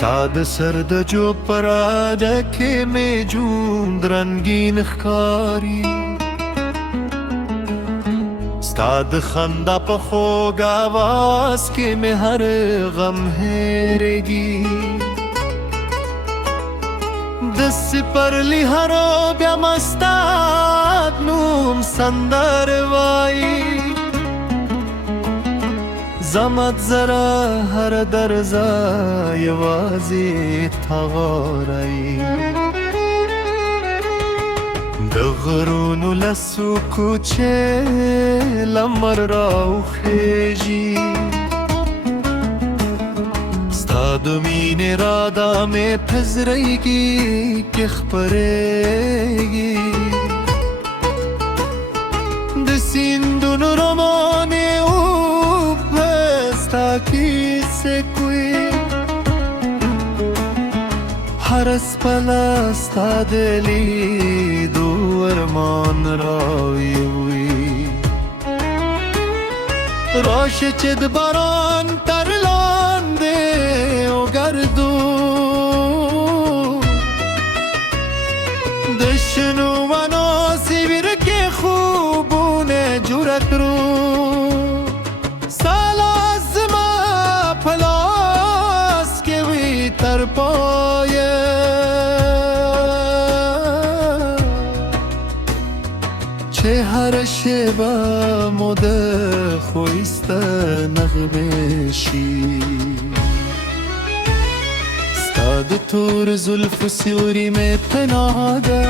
ستا د سر د جو پراده کې مې ژوند رنګین ښکاري ستا د خندا په خوږ اواز کې مې هر غم هېرېږي د سپرلي هرو بیا مستاد نوم سندر وایي زمت زره هر درزه یوازې تا غواړئ د غرونو له څوکو چې لمر راوخیږي ستا د مینې رادا مې په زړګي کې خپرېږي د سیندونو رومانې کیسه کوي هر سپلا ستا د لیدو ارمان راویوي راشه چې د باران تر لاندې وګرځو د شنو ونو سیور کې خوبونه جوړ کړو تر پایه چې هر شیبه مو د ښایسته نغمې شي ستا د تور زلفو سیوري مې پناه ده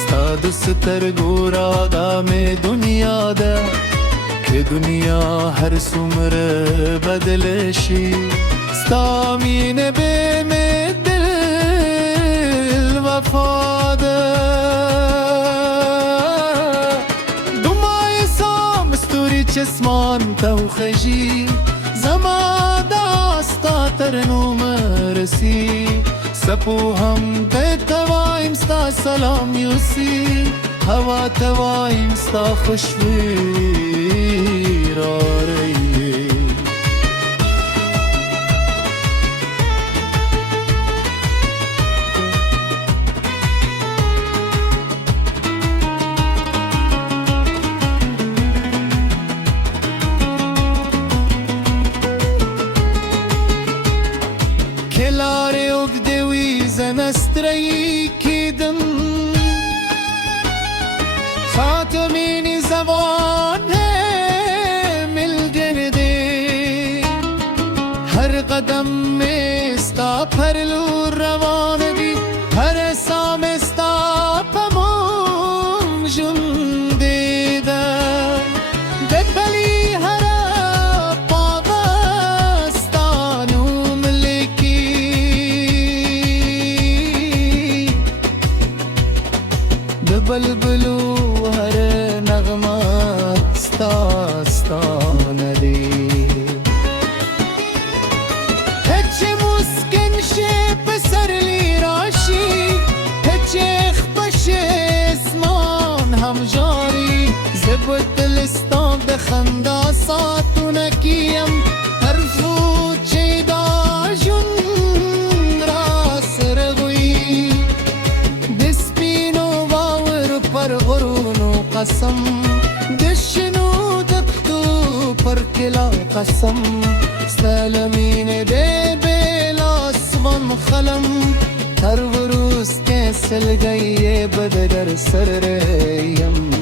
ستا د سترګو رادا مې دنیا ده که دنیا هر څومره بدل شي ستا مینه به مې دل وفا ده دمای سام ستوري چشمان ته وخیژي زما دا ستا تر نومه رسي سپو هم درته وایم ستا سلام یوسي هوا ته وایم ستا خوشبويي رارهیي نستری کیدم خاتمینی زبان مل گرده هر قدم میں ستا پرلو روان دی هر سام ستا پمون جنده ده دبلی هر بلبلو هر نغمه ستا ندی هچ مسکن شه پسرلی راشی هچ اخپش اسمان هم جاری زبط لستان د خندا ساتونه کیم هر فوت چه دا جون راس رغوی پر غرونو قسم دشنو دکتو پر کلا قسم سلامین دے بیلاسوان خلم هر وروز کے سل گئی بدر سر ریم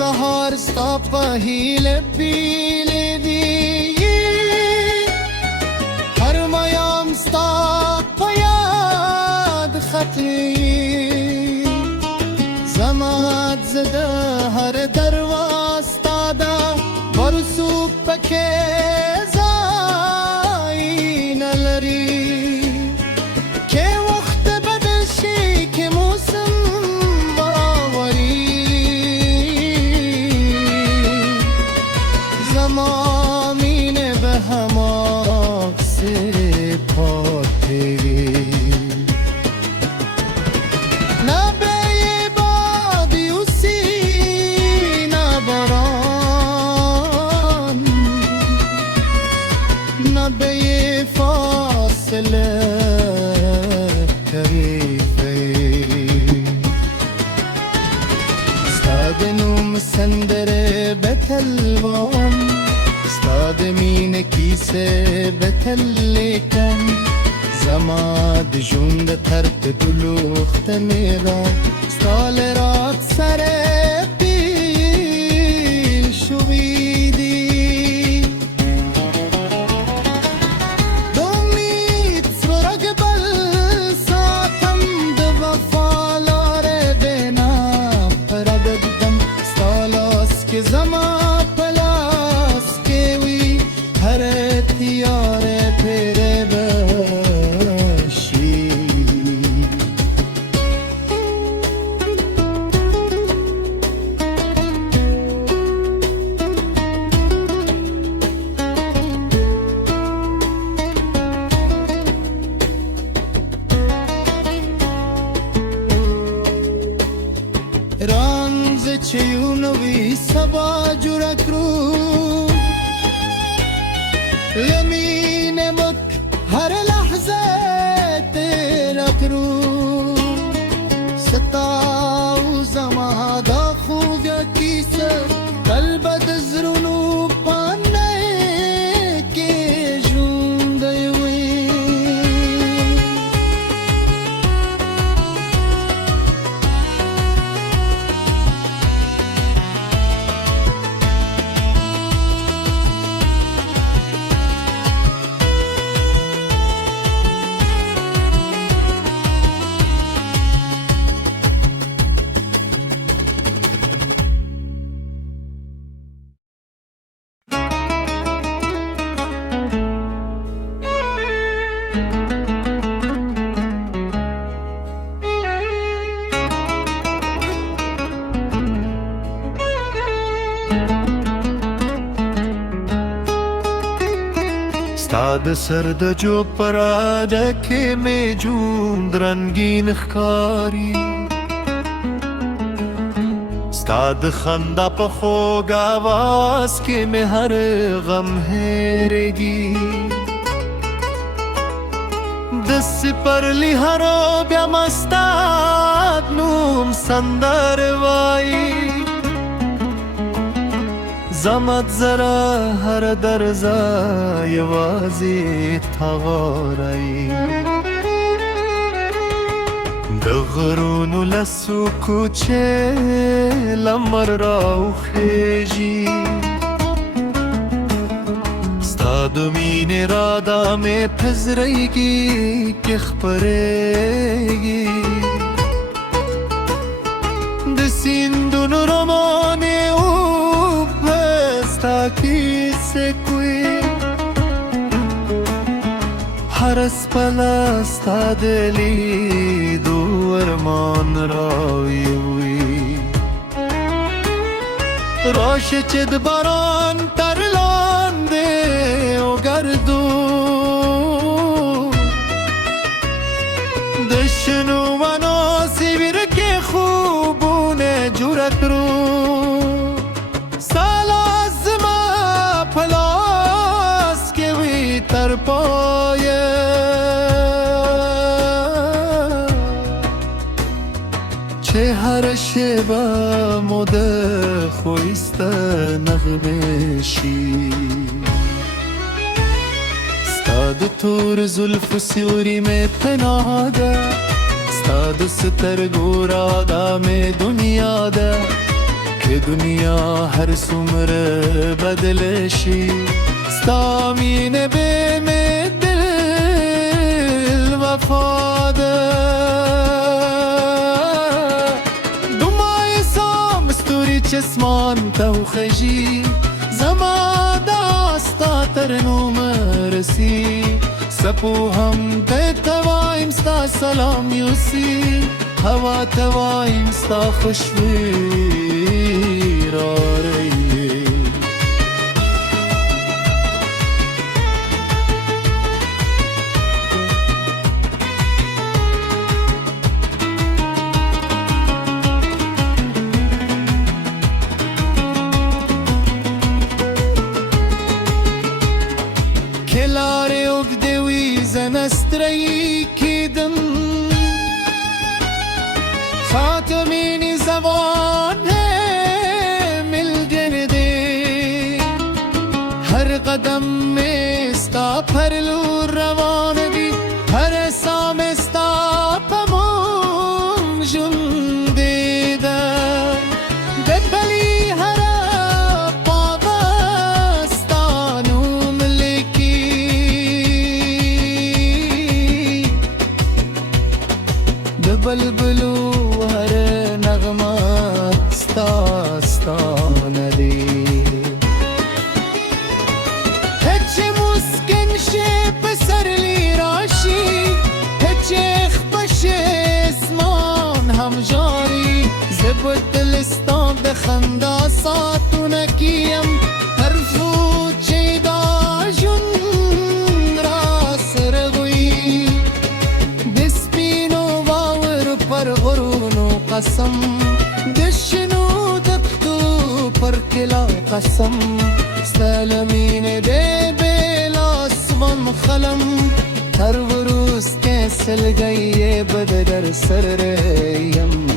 سهار ستا په هیله پیلې دي هر میام ستا په یاد ختلي زما زده هر درواز ستا ده ورسو پکې ځای نه لري که وخت بدل شي که موسم زمامین الوان ستاد مين کیسه بتلکن زماد جوند ترت دلوخت میران ستال رات سر پیل شویدی دومید سرگ بل ساتم دو وفالار دینا پرددم ستالاس که زمان یار پیره باشی رانز چیونوی سبا جورک رو يمين مك هر لحظة تذكرو ستاو زما دا خوگا کیسه قلب دزرونو پانه که جونده وی ستاد سرد جو پراده که می جوند رنگین خکاری ستاد خنده پا خوگ آواز که می هر غم هیرگی دست پرلی هرو بیا مستاد نوم سندر وایی زمت زرا هر درزای وازی تغاری دغرون لسو کوچه لمر راو خیجی ستادمین رادا میں پزرگی که خپرگی دسیندون رومانی تاکی سکوی حرس پلستا دلی دو ارمان راوی راش چد باران ترلانده و گردو دشنو منو سیبیر که خوبونه جورت رو پلاس که وی تر پایه چه هر شبه موده خویست نغمشی ستاد تور زلف سیوری میں پناه ده ستاد سترگو رادا میں دنیا ده که دنیا هر سمر بدلشی ستامین به می دل وفاده دمای سام استوری چسمان تو خجی زما داستا ترنوم رسی سپو هم ده توایم ستا سلام یوسی هوا توایم ستا خوشوی راره کلاره اگدوی زنسترهی کدم فاطمینی زبان ملگن هر قدم میں ستا پھرلو روان دی هر سا میں ستا پمون جندی دا دبلی هر پاوستانو ملکی دبلبلو هر نغمات ستا ستان دی بطلستان ده خندا ساتونه کیم هر فوچه دا جون را سرغوی دسپینو باور پر غرونو قسم دشنو دکتو پر کلا قسم سلامین ده بلا اسوان خلم هر وروز کسل گئی بد در سر ریم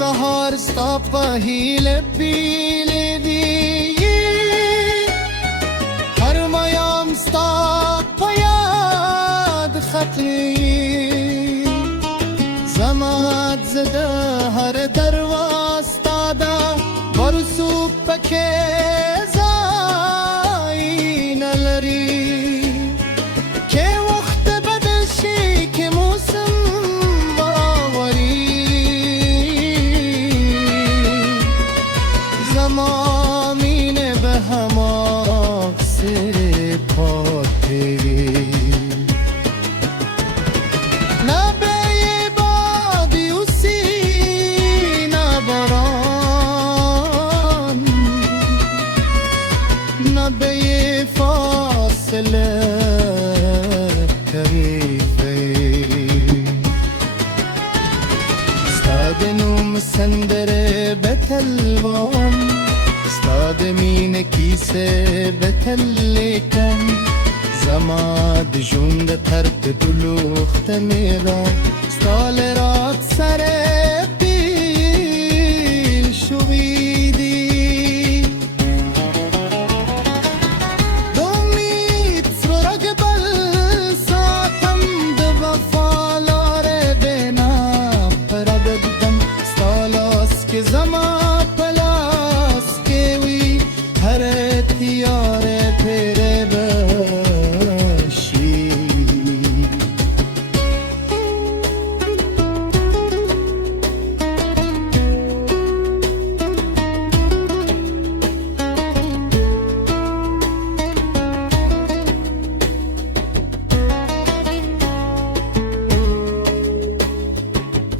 سهار ستا پهیل پیل دی هر میام ستا پیاد خطی زماد زده هر درواز دا برسو پکه زایی نلری که وقت بدل شی که موسم زمامین به هم سر پاتی نبه بادی و سینه باران نبه فاصله کریفه استادنو مسندر بتلوان استاد مین کیسه بتلیکن زماد جوند ترک دلوخت میرا استال رات سر پیل شویدی دومید سرگ بل ساتم دو وفالار بینا پرددم استالاس که زمان یار پیر باشی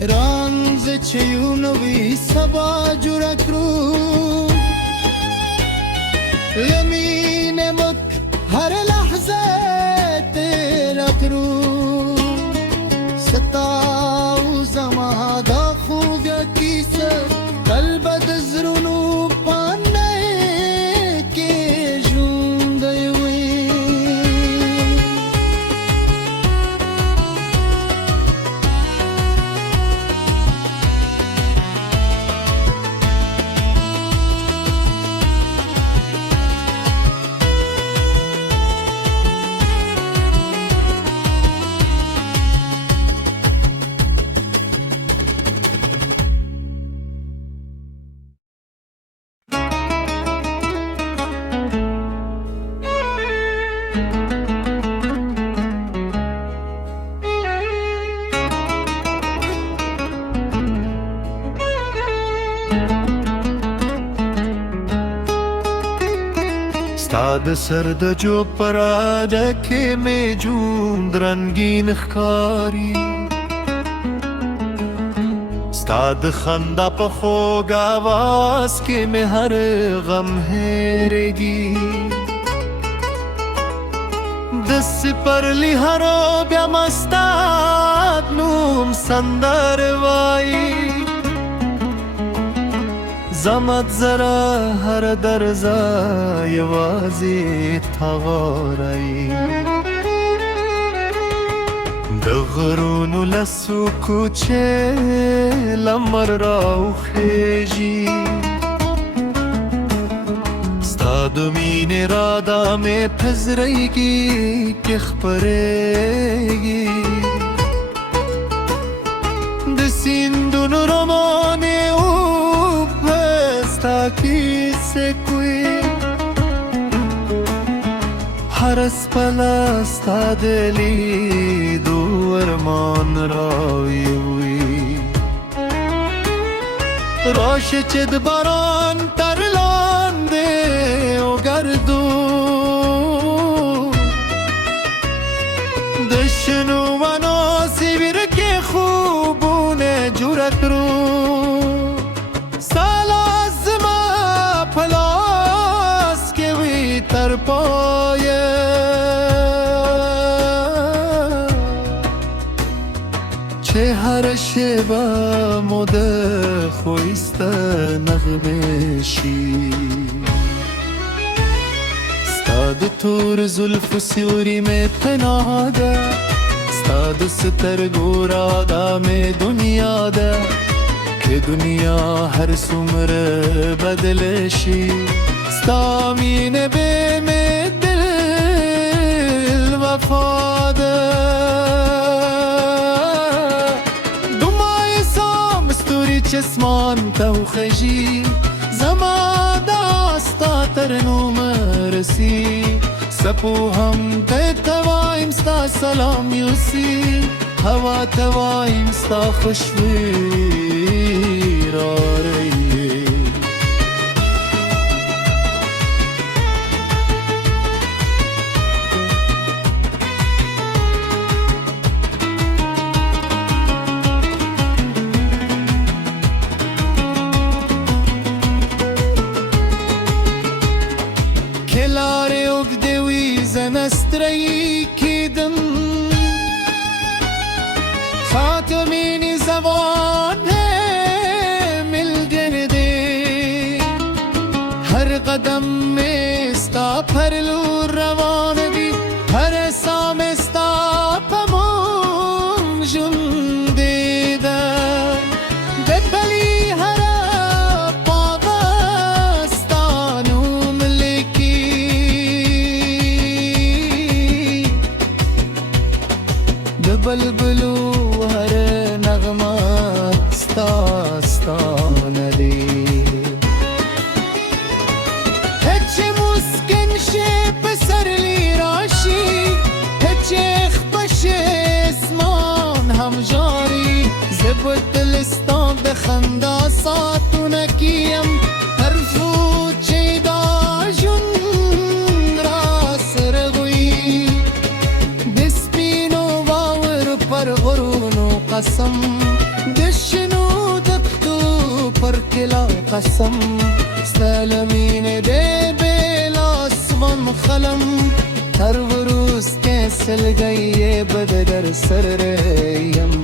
رانز چیونوی سبا جورک رو یمین مک هر لحظه تیرا کرو ستاو زمادا خوگا کیسه قلبت زرونو پانه که جونده وی استاد سرد جو پراده که می جوند رنگین خکاری استاد خنده په خوږ آواز کې می هر غم هېرېږي د سپرلی هرو بیا مستاد نوم سندر وایي زمت زره هر درزه یوازی تغاری د غرونو لسو کوچه لمر راو خیجی ستا د مینې رادا مې پزرېږي کې خپرېږي د سیندونو رومانې اوبه ستا کیسې کوي هر سپله ستا د لیدو ارمان راویوي راشه چې د باران تر لاندې وګرځو د شنو ونو سیور کې خوبونه جوړ کړو ستا لاس زما په لاس کې وي تر پایه چې هر شیبه مو د ښایسته نغمې شي ستا د تور زلفو سیوري مې پناه ده ستا د سترګو رادا مې دنیا ده که دنیا هر څومره بدل شي ستا مینه به مې دل وفا ده چسمان ته وخیژي زما دا ستا تر نومه رسي سپو هم دی ته وایم ستا سلام یوسي هوا ته وایم ستا خوشبويي رارهیي لارې اوږدې وي زه نسترهی کیدم تا ته مینې زبانه ملګری هر قدم مې ستا پر لور روان دي هر ساه مې ستا په موم ژوندې ده د پلي هره پاغه ستا نوم لیکي د بلبلو هر نغمه ستا ستانه دی هیڅ چې مسکن شي په سرلی راشي هیڅ چې خفه شي اسمان هم ژاړي زه به تل ستا د خندا ساعتونه کې یم هر سوچ چې دا ژوند راسره وي د سپینو واورو پر غرونو قسم د شنو دښتو پر کلا قسم ستا له مینې دی بېل آسمان خلم هر وروستی سلګی یې به د در سره یم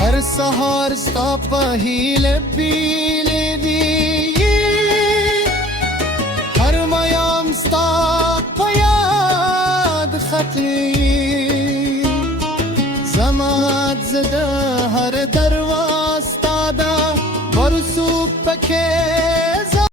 هر سهار ستا په هیله پیلې دي هر ماښام ستا په یاد ختلي زما زه د هر دروا ستا ده ورسو پکې